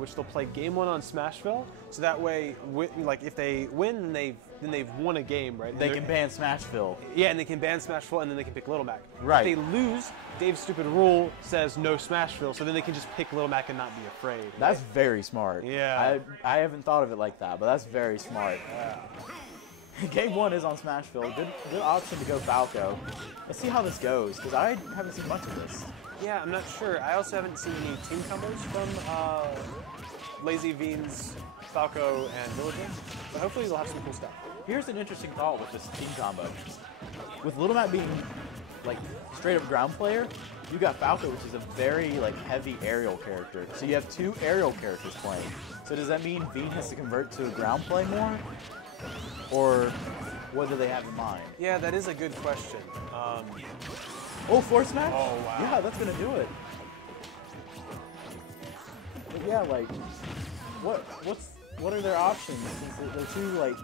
which they'll play game 1 on Smashville. So that way, like if they win, then they've won a game, right? They can ban Smashville. Yeah, and they can ban Smashville, and then they can pick Little Mac. Right. If they lose, Dave's stupid rule says no Smashville, so then they can just pick Little Mac and not be afraid. Right? That's very smart. Yeah. I haven't thought of it like that, but that's very smart. Yeah. Game 1 is on Smashville. Good option to go Falco. Let's see how this goes, because I haven't seen much of this. Yeah, I'm not sure. I also haven't seen any team combos from LazyB, Veen's, Falco, and Villager, but hopefully they'll have some cool stuff. Here's an interesting thought with this team combo. With Little Mac being like straight up ground player, you got Falco, which is a very like heavy aerial character. So you have 2 aerial characters playing. So does that mean Veen has to convert to a ground play more? Or what do they have in mind? Yeah, that is a good question. Oh, force smash? Oh, wow. Yeah, that's gonna do it. But yeah, like, what are their options? Since they're 2 like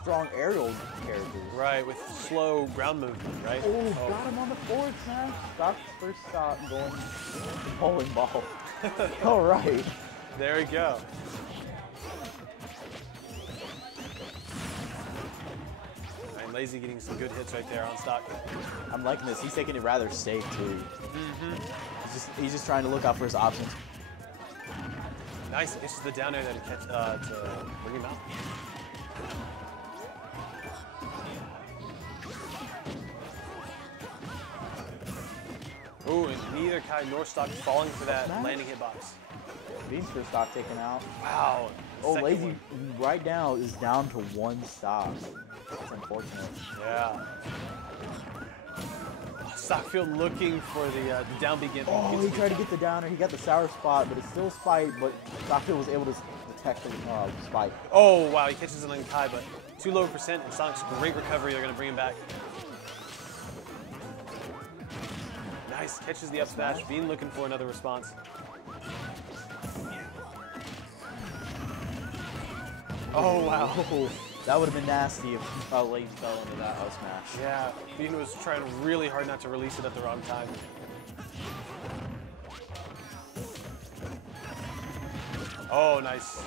strong aerial characters. Right, with slow ground movement, right? Oh, got him on the forward smash. Stop first stop going bowling ball. All right. There we go. LazyB getting some good hits right there on stock. I'm liking this. He's taking it rather safe too. Mm-hmm. He's just trying to look out for his options. Nice. It's just the down air that he catch to bring him out. Ooh, and neither Kai nor Stock falling for that landing hitbox. Veen's first stock taken out. Wow. Oh, LazyB right now is down to 1 stock. That's unfortunate. Yeah. Stockfield looking for the down B get. Oh, he tried to get the downer. He got the sour spot, but it's still spike. But Stockfield was able to detect the spike. Oh, wow. He catches it on Kai, but too low percent. And Sonic's great recovery. They're going to bring him back. Nice. Catches the up smash. Veen looking for another response. Oh, wow. That would have been nasty if LazyB fell into that up smash. Yeah, Veen was trying really hard not to release it at the wrong time. Oh, nice.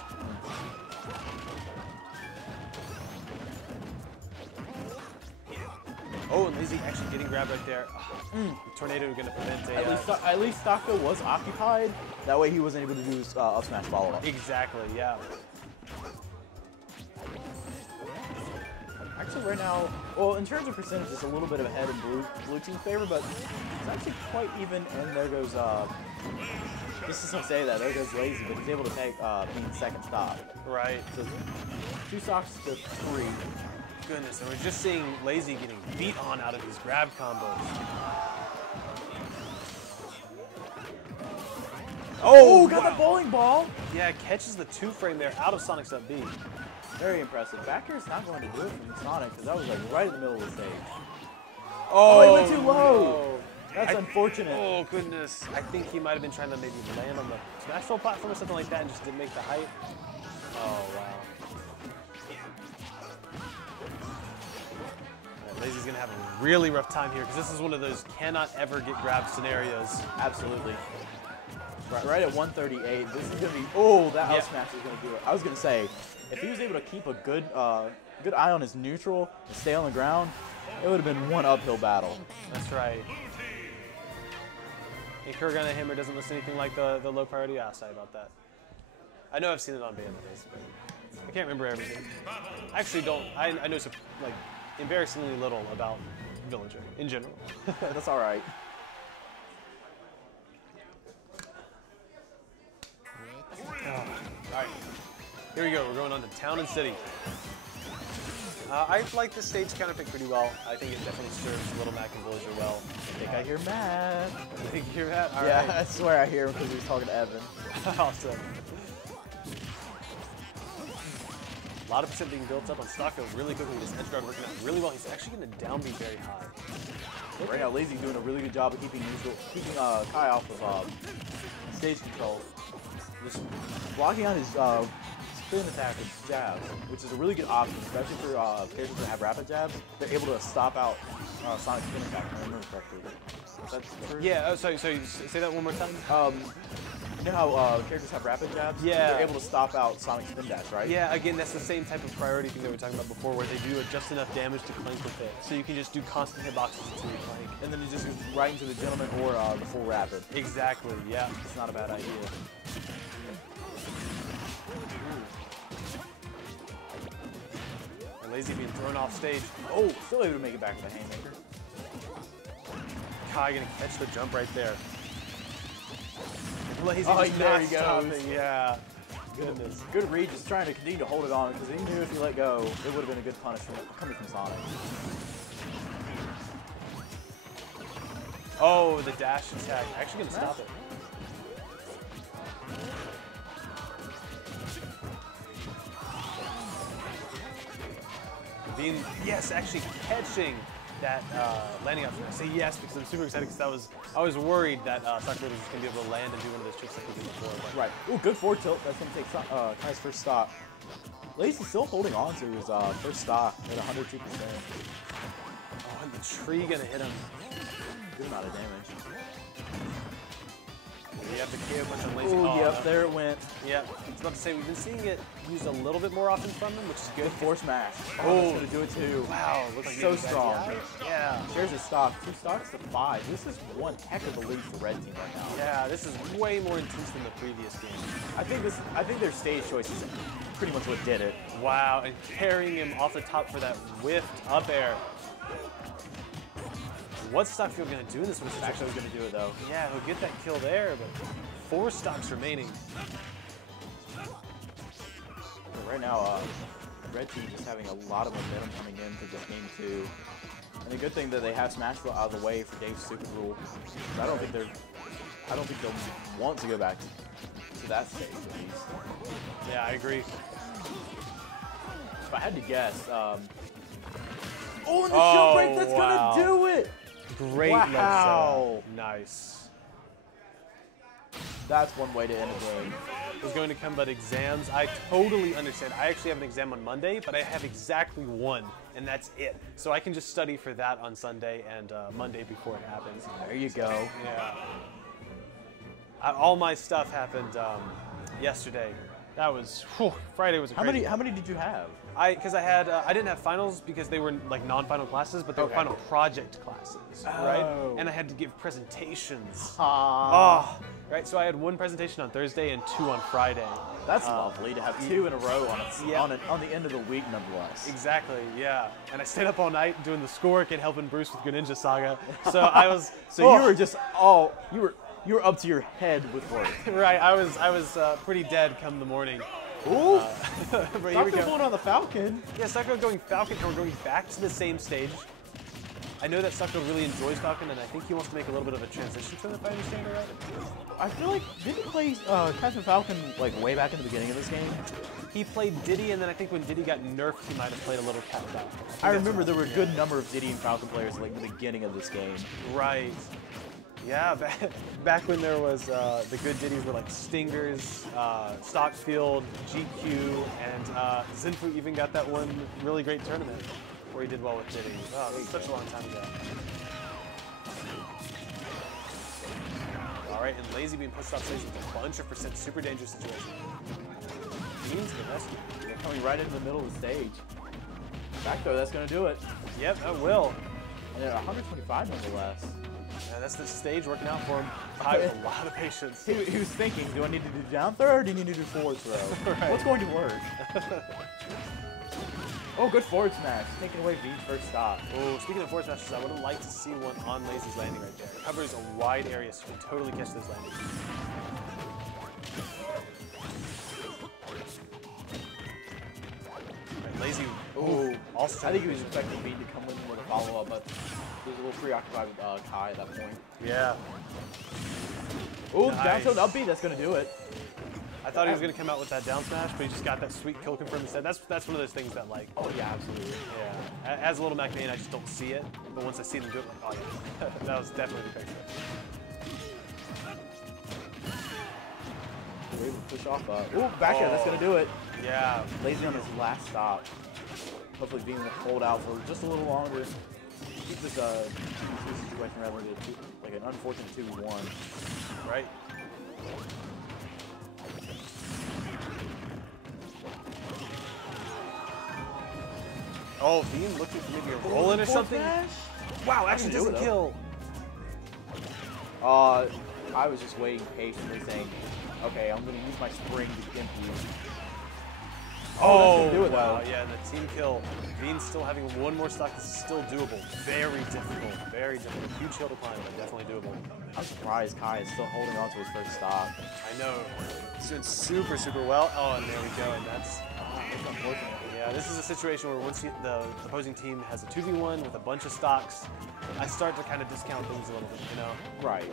Oh, and LazyB actually getting grabbed right there. Tornado going to prevent a... At least Stockfield was occupied. That way he wasn't able to do his up smash follow-up. Exactly, yeah. Actually, right now, well, in terms of percentage, it's a little bit of ahead in blue team's favor, but it's actually quite even. And there goes, just to say that, there goes LazyB, but he's able to take Veen's second stop. Right. So 2 stocks to 3. Goodness, and we're just seeing LazyB getting beat on out of these grab combos. Oh, got the bowling ball! Yeah, catches the 2-frame there out of Sonic's up B. Very impressive. Back air is not going to do it from Sonic because that was like right in the middle of the stage. Oh, he went too low. No. That's unfortunate. Oh, goodness. I think he might have been trying to maybe land on the Smashville platform or something like that and just didn't make the height. Oh, wow. Yeah, LazyB's going to have a really rough time here because this is one of those cannot ever get grabbed scenarios. Absolutely. Right at 138, this is going to be, oh, that Yeah. out smash is going to do it. I was going to say, if he was able to keep a good eye on his neutral and stay on the ground, it would have been one uphill battle. That's right. And Kurgan Hammer doesn't list anything like the low priority. Ah, sorry about that. I know I've seen it on Band days, but I can't remember everything. I actually don't. I know some, like embarrassingly little about Villager in general. That's all right. All right. Here we go. We're going on to Town and City. I like this stage kind of pick pretty well. I think it definitely serves Little Mac and Villager well. I think I hear Matt. You think you hear that? All yeah, right. I swear I hear him because he was talking to Evan. Awesome. A lot of percent being built up on Stockfield really quickly. This edge guard working out really well. He's actually going to down B very high. Right now, LazyB doing a really good job of keeping Kai off of stage control. Just blocking on his spin attack with jabs, which is a really good option, especially for characters that have rapid jabs. They're able to stop out Sonic's spin attack, if I remember correctly. That's true. Yeah, oh, sorry, say that one more time. You know how characters have rapid jabs? Yeah. They're able to stop out Sonic spin dash, right? Yeah, again, that's the same type of priority thing that we were talking about before, where they do just enough damage to clank with it. So you can just do constant hitboxes until you clank. And then you just go right into the gentleman or the full rapid. Exactly, yeah. It's not a bad idea. And LazyB being thrown off stage. Oh, still able to make it back to the haymaker. Kai gonna catch the jump right there. LazyB just there not he goes. stopping, yeah. Goodness. Good read, just trying to continue to hold it on because he knew if he let go, it would have been a good punishment coming from Sonic. Oh, the dash attack. Actually gonna stop it. Veen, yes, actually catching that landing option. I say yes because I'm super excited because I was worried that Sakura was just gonna be able to land and do one of those tricks like he did before. But Right. Ooh, good forward tilt. That's gonna take Kai's first stock. Lazy's still holding on to his first stock at 102%. oh, and the tree gonna hit him. Good amount of damage. You have to KO punch on Lazy. Ooh, Oh, yep, no. there it went. Yep. I was about to say we've been seeing it used a little bit more often from him, which is good. Force smash. Oh. That's gonna do it too. Wow, looks like So he has strong. bad DI. Yeah. Shares his stock. 2 stocks to 5. This is one heck of a lead for Red Team right now. Yeah, this is way more intense than the previous game. I think their stage choices pretty much what did it. Wow, and carrying him off the top for that whiffed up air. What's Stockfield gonna do in this one? Actually, was gonna do it though. Yeah, he'll get that kill there, but 4 stocks remaining. But right now, Red Team is having a lot of momentum coming into this game too. And the good thing that they have Smashville out of the way for Dave's Super Rule. I don't think they'll want to go back to that stage at least. Yeah, I agree. If I had to guess, oh, and the Oh, shield break, that's wow. gonna do it! Great Wow. ledge setup. Nice. That's one way to end a game. There's going to come but exams. I totally understand. I actually have an exam on Monday, but I have exactly 1, and that's it. So I can just study for that on Sunday and Monday before it happens. There you go. Yeah. All my stuff happened yesterday. That was, whew, Friday was a crazy. How many did you have? Because I didn't have finals because they were like non-final classes, but they were Okay. final project classes, right? And I had to give presentations. Ah. Oh, right. So I had 1 presentation on Thursday and 2 on Friday. That's lovely to have 2 in a row Yeah. on the end of the week, nonetheless. Exactly. Yeah. And I stayed up all night doing the schoolwork and helping Bruce with Greninja Saga. So I was. So you were just you were up to your head with work. right. I was pretty dead come the morning. Ooh! But here we Stop go. going on the Falcon. Yeah, Sakura going Falcon, and we're going back to the same stage. I know that Sakura really enjoys Falcon, and I think he wants to make a little bit of a transition from it, if I understand it right. I feel like didn't he play Captain Falcon like way back in the beginning of this game? He played Diddy, and then I think when Diddy got nerfed, he might have played a little Cat Falcon. I remember there were a good number of Diddy and Falcon players like in the beginning of this game. Right. Yeah, back when there was the good Diddies were like Stingers, Stockfield, GQ, and Zinfu even got that one really great tournament where he did well with Diddy. Oh, it was such a long time ago. All right, and LazyB being pushed off stage with a bunch of percent, super dangerous situation. Veen's the best. They're coming right into the middle of the stage. Back throw, that's gonna do it. Yep, that will. And at 125 nonetheless. Yeah, that's the stage working out for him. Kai with a lot of patience. He was thinking, do I need to do down throw or do you need to do forward throw? Right. What's going to work? Oh, good forward smash. Taking away Veen's first stop. Oh, speaking of forward smashes, I would have liked to see one on Lazy's landing right there. It covers a wide area, so you can totally catch those landings. Right, Lazy, Ooh. also I think he was expecting Veen to come in with a follow-up, but he was a little preoccupied with Kai at that point. Yeah. Ooh, Nice. down tilt up B, that's going to do it. I thought he was going to come out with that down smash, but he just got that sweet kill confirm instead. That's one of those things that, like, Oh, yeah, absolutely. yeah. As a little Mac main, I just don't see it, but once I see them do it, I'm like, oh yeah, that was definitely the fix. We're able to push off. Ooh, back air, that's going to do it. Yeah. Lazy on his last stop. Hopefully Veen will hold out for just a little longer. Keep this situation rather than like an unfortunate 2v1. Right. Oh, Veen looking for maybe a roll-in or something. Wow, actually do doesn't it, kill. I was just waiting patiently saying, okay, I'm going to use my spring to imp you. Oh, do it, wow, though. yeah, the team kill. Veen still having one more stock. This is still doable. Very difficult, very difficult. Huge hill to climb, but definitely doable. I'm surprised Kai is still holding on to his first stock. I know. He's doing super, super well. Oh, and there we go, and that's unfortunate. Yeah, this is a situation where once the opposing team has a 2v1 with a bunch of stocks, I start to kind of discount things a little bit, you know? Right.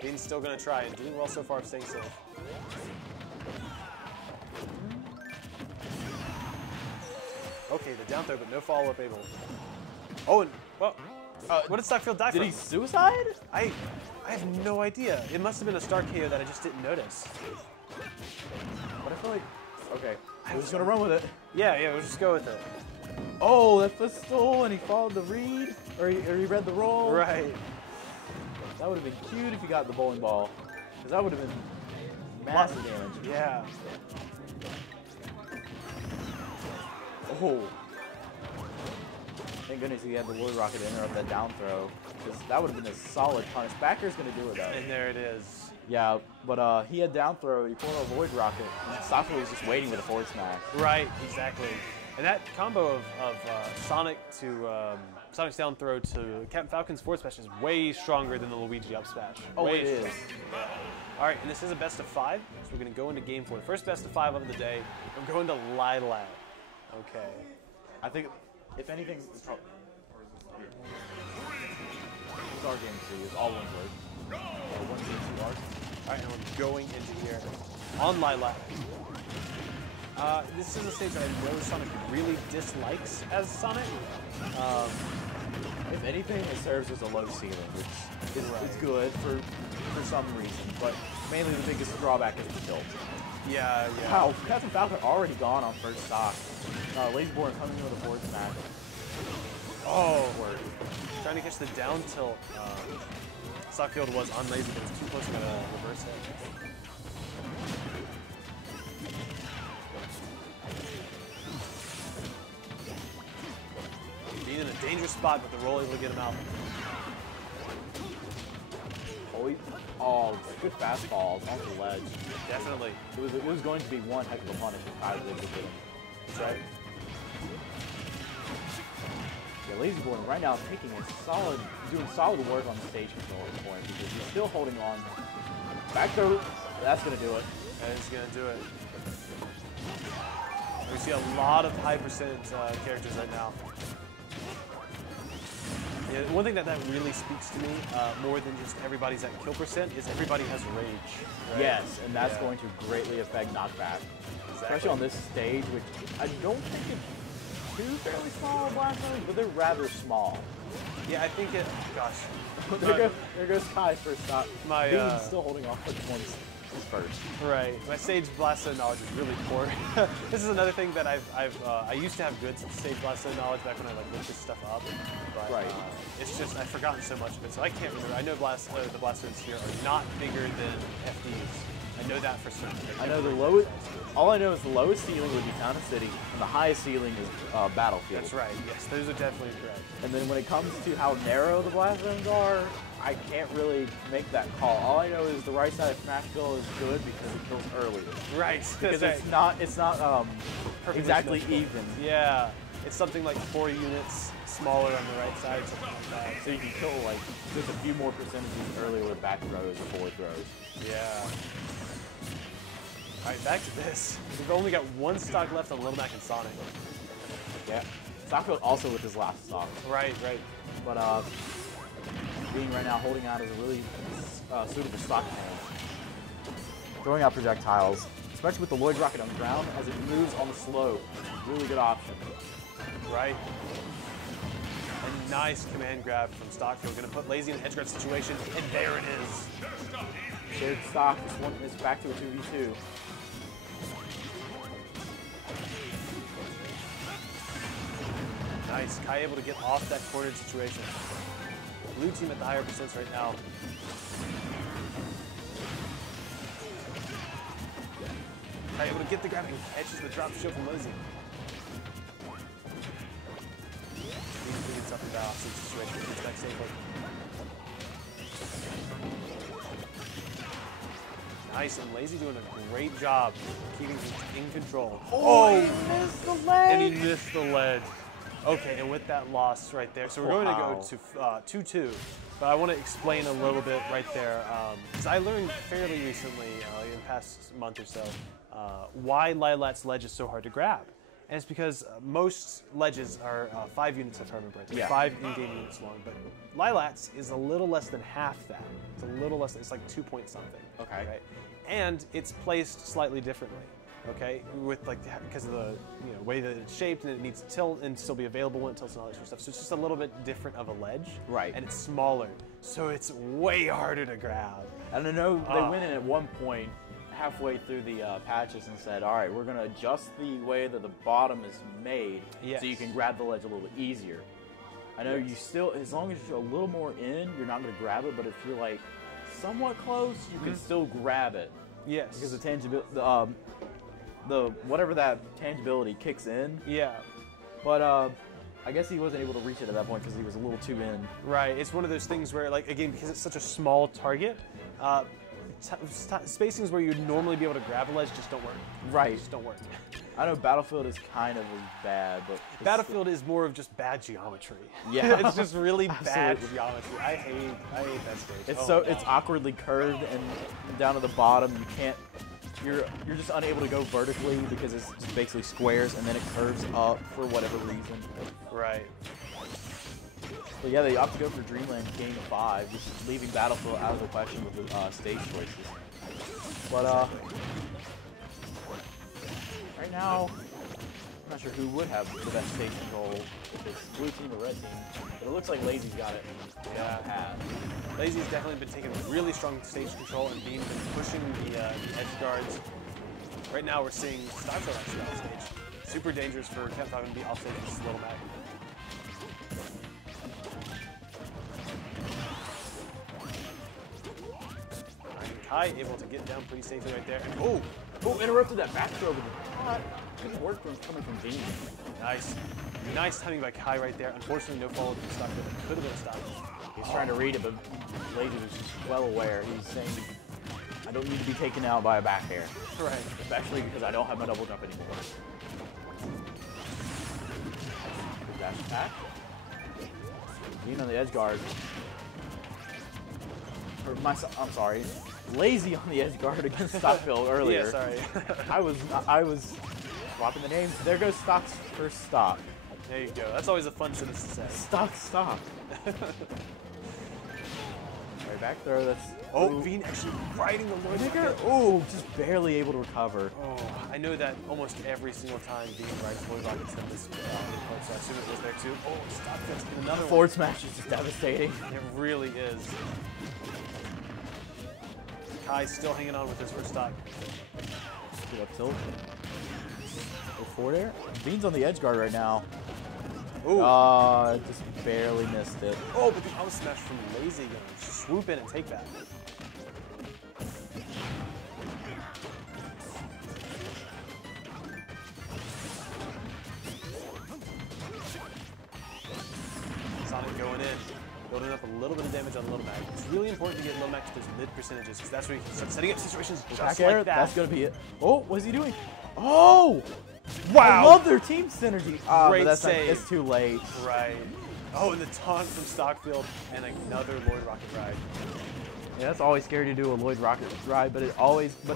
Veen's still going to try and doing well so far, staying safe. Okay, the down throw, but no follow-up able. Oh, and well, what did Stockfield die from? Did he suicide? I have no idea. It must have been a star KO that I just didn't notice. But I feel like, okay, we're just gonna run with it. Yeah, we'll just go with it. Oh, that footstool, and he followed the read, or he read the roll. Right. That would have been cute if you got the bowling ball, because that would have been massive damage. Yeah. Oh. Thank goodness he had the Lord Rocket to interrupt that down throw, because that would have been a solid punish. Backer's going to do it, though. And there it is. Yeah, but he had down throw, he pulled a Void Rocket, and Sako was just waiting with a forward smash. Right, exactly. And that combo of Sonic to Sonic's down throw to Captain Falcon's forward smash is way stronger than the Luigi up smash. Oh, way it is. stronger. All right, and this is a best of 5, so we're going to go into game 4. The first best of 5 of the day. I'm going to Lilac. Okay. I think, if anything, it's our game 3 is all one word. 1, 2, 2 arcs. All right, and we're going into here on Lilac. This is a stage that I know Sonic really dislikes as Sonic. If anything, it serves as a low ceiling, which is good for some reason, but mainly the biggest drawback is the tilt. Yeah. Wow, Captain Falcon already gone on first stock. LazyB coming in with a forward smash. Oh, word. Trying to catch the down tilt. Stockfield was on LazyB, but it was too close to reverse it. Being in a dangerous spot, but the roll able to get him out. Oh, good fastballs off the ledge. Definitely. It was going to be one heck of a punish if I was able to get him. That's right. Yeah, LazyB right now is doing solid work on the stage control at the point because he's still holding on. Back throw, that's gonna do it. That is gonna do it. We see a lot of high percentage characters right now. Yeah, one thing that really speaks to me, more than just everybody's at kill percent, is everybody has rage. Right? Yes, and that's going to greatly affect knockback. Exactly. Especially on this stage, which I don't think it's too fairly small blast zones, but they're rather small. Yeah, I think it. Gosh. There goes Kai's first stop. Veen's still holding off for points first. Right. My stage blast zone knowledge is really poor. This is another thing that I used to have good stage blast zone knowledge back when I looked this stuff up. But, right. It's just I've forgotten so much of it, so I can't remember. I know the blast zones here are not bigger than FDs. I know that for certain. I know the lowest. All I know is the lowest ceiling would be Town and City, and the highest ceiling is Battlefield. That's right. Yes, those are definitely correct. And then when it comes to how narrow the blast zones are, I can't really make that call. All I know is the right side of Smash Kill is good because it kills early. Right. Because right. it's not exactly even. Yeah. It's something like 4 units smaller on the right side, something like that. So you can kill like just a few more percentages earlier with back throws or forward throws. Yeah. All right, back to this. We've only got one stock left on Little Mac and Sonic. Yeah. Stockfield also with his last stock. Right. But Veen right now holding out is a really suitable stock hand. Throwing out projectiles, especially with the Lloyd Rocket on the ground as it moves on the slope. Really good option. Right. A nice command grab from Stockfield. Going to put Lazy in an edge guard situation, and there it is. Shared stock, this back to a 2v2. Nice. Kai able to get off that cornered situation. Blue team at the higher percents right now. Kai able to get the grab and catches the drop shield from Lazy. himself in that offensive situation. Gets back safely. Nice, and LazyB doing a great job keeping him in control. Oh, he missed the ledge. And he missed the ledge. Okay, and with that loss right there, so we're going to go to 2-2. But I want to explain a little bit right there, because I learned fairly recently, in the past month or so, why Lylat's ledge is so hard to grab. And it's because most ledges are 5 units, if I remember right. They're 5 in-game units long, but Lylat's is a little less than half that. It's a little less, it's like 2 point something. Okay. And it's placed slightly differently. Okay, with like because of the way that it's shaped, and it needs to tilt and still be available when it tilts and all that sort of stuff. So it's just a little bit different of a ledge, right? And it's smaller, so it's way harder to grab. And I know they went in at one point halfway through the patches and said, "All right, we're going to adjust the way that the bottom is made, so you can grab the ledge a little bit easier." I know you still, as long as you're a little more in, you're not going to grab it. But if you're like somewhat close, you can still grab it. Yes, because the tangibility. Whatever that tangibility kicks in. Yeah. But I guess he wasn't able to reach it at that point because he was a little too in. Right. It's one of those things where, like, again, because it's such a small target, spacings where you'd normally be able to grab a ledge just don't work. Right. Just don't work. I know Battlefield is kind of as bad, but Battlefield is more of just bad geometry. Yeah. It's just really bad geometry. I hate that stage. It's it's awkwardly curved and down to the bottom. You can't. You're just unable to go vertically because it's just basically squares, and then it curves up for whatever reason. Right. But yeah, they opt to go for Dreamland Game 5, just leaving Battlefield out of the question with the stage choices. But right now, I'm not sure who would have the best stage control, if it's blue team or red team. But it looks like LazyB's got it. Yeah. LazyB's definitely been taking really strong stage control, and Veen been pushing the edge guards. Right now we're seeing Starfield actually off stage. Super dangerous for Cat 5 and be off stage with Little Mac. Kai able to get down pretty safely right there. And interrupted that back throw with the pot. Good work coming from Veen. Nice. Nice timing by Kai right there. Unfortunately, no follow to the stock, but it could have been a stop. He's trying to read it, but LazyB is well aware. He's saying, I don't need to be taken out by a back air. Right. Especially because I don't have my double jump anymore. Good dash attack. Veen on the edge guard. I'm sorry. LazyB on the edge guard against Stockfield earlier. Yeah, sorry. I was swapping the names. There goes Stock's first stock. There you go. That's always a fun sentence to say. Stock. Right back throw. That's Veen actually riding the Lloyd rocket. Oh, just barely able to recover. Oh, I know that almost every single time Veen rides Lloyd rockets in this part, so I assume it was there too. Oh, stop! That's another forward smash is just devastating. It really is. Kai's still hanging on with his first stock. Good up tilt. Go forward air. Veen's on the edge guard right now. Ooh. Just barely missed it. Oh, but the out smash from LazyB gonna swoop in and take that. Sonic going in. Building up a little bit of damage on Little Mac. It's really important to get Little Mac to those mid percentages because that's where you can start setting up situations just like that. That's going to be it. Oh, what's he doing? Oh! Wow! I love their team synergy. Great save. It's too late. Right. Oh, and the taunt from Stockfield and another Lloyd rocket ride. Yeah, that's always scary to do a Lloyd rocket ride, but it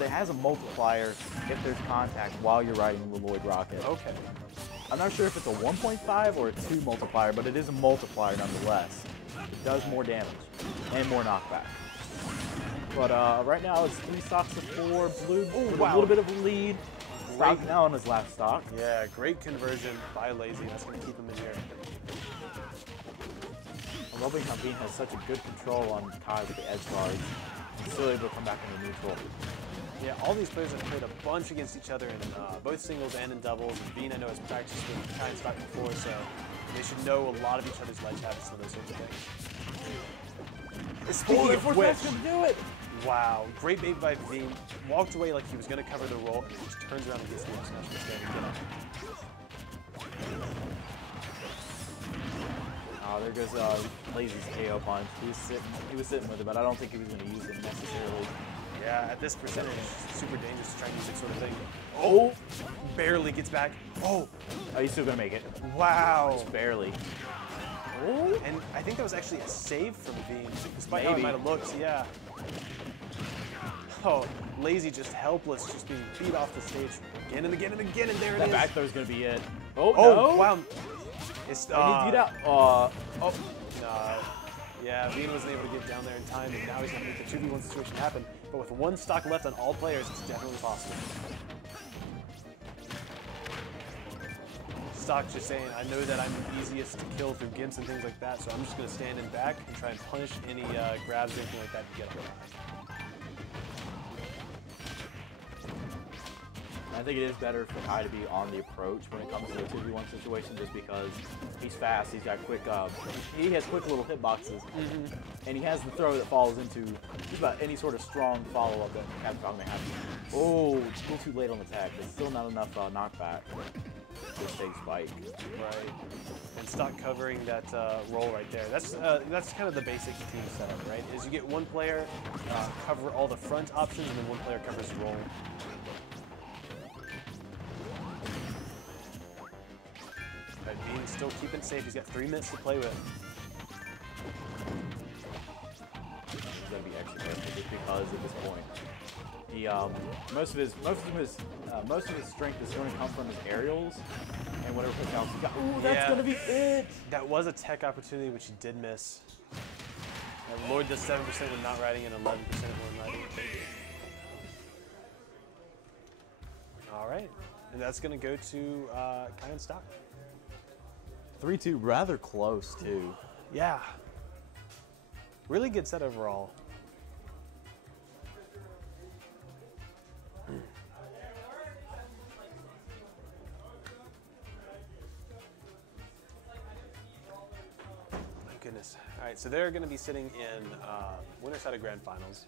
has a multiplier if there's contact while you're riding the Lloyd rocket. Okay. I'm not sure if it's a 1.5 or a 2 multiplier, but it is a multiplier nonetheless. It does more damage and more knockback. But right now it's 3 stocks to 4. Blue with a little bit of a lead. Stock now on his last stock. Yeah, great conversion by LazyB. That's going to keep him in here. I'm loving how Veen has such a good control on Kai with the edge guards. He's still able to come back into neutral. Yeah, all these players have played a bunch against each other in both singles and in doubles. And Veen, I know, has practiced with Kai and Stock before, so they should know a lot of each other's ledge habits and those sorts of things. Speaking of which, do it. Wow, great bait by Veen. Walked away like he was going to cover the roll, and he just turns around and gets the up smash instead and get up. Oh, there goes LazyB's KO punch. He was sitting with it, but I don't think he was going to use it necessarily. Yeah, at this percentage, it's super dangerous to try and use that sort of thing. Oh! Barely gets back. Oh! Oh, he's still going to make it. Wow! Just barely. Oh! And I think that was actually a save from Veen, despite how it might have looked, yeah. Oh, LazyB just helpless, just being beat off the stage again and again and again, and there it is. That back throw is going to be it. Oh, no! Wow! It's, and he's beat out. Oh, no. Yeah, Veen wasn't able to get down there in time, and now he's going to make the 2v1 situation happen. But with one stock left on all players, it's definitely possible. Stock just saying, I know that I'm the easiest to kill through gimps and things like that, so I'm just going to stand in back and try and punish any grabs or anything like that to get up. I think it is better for Kai to be on the approach when it comes to a 2v1 situation, just because he's fast, he's got quick, he has quick little hitboxes, and he has the throw that falls into just about any sort of strong follow-up that Capcom may have. Oh, it's a little too late on the tag, but still not enough knockback to stay spike. Right, and stock covering that roll right there. That's kind of the basic team setup, right? Is you get one player cover all the front options, and then one player covers the roll. Veen still keeping it safe. He's got 3 minutes to play with. He's gonna be extra careful just because at this point, he most of his strength is going to come from his aerials and whatever push else he got. Ooh, that's gonna be it. That was a tech opportunity which he did miss. And Lord does 7% when not riding and 11% when riding. All right, and that's gonna go to Kai and Stock. 3-2, rather close too. Yeah. Really good set overall. My goodness. All right, so they're going to be sitting in winner side of grand finals.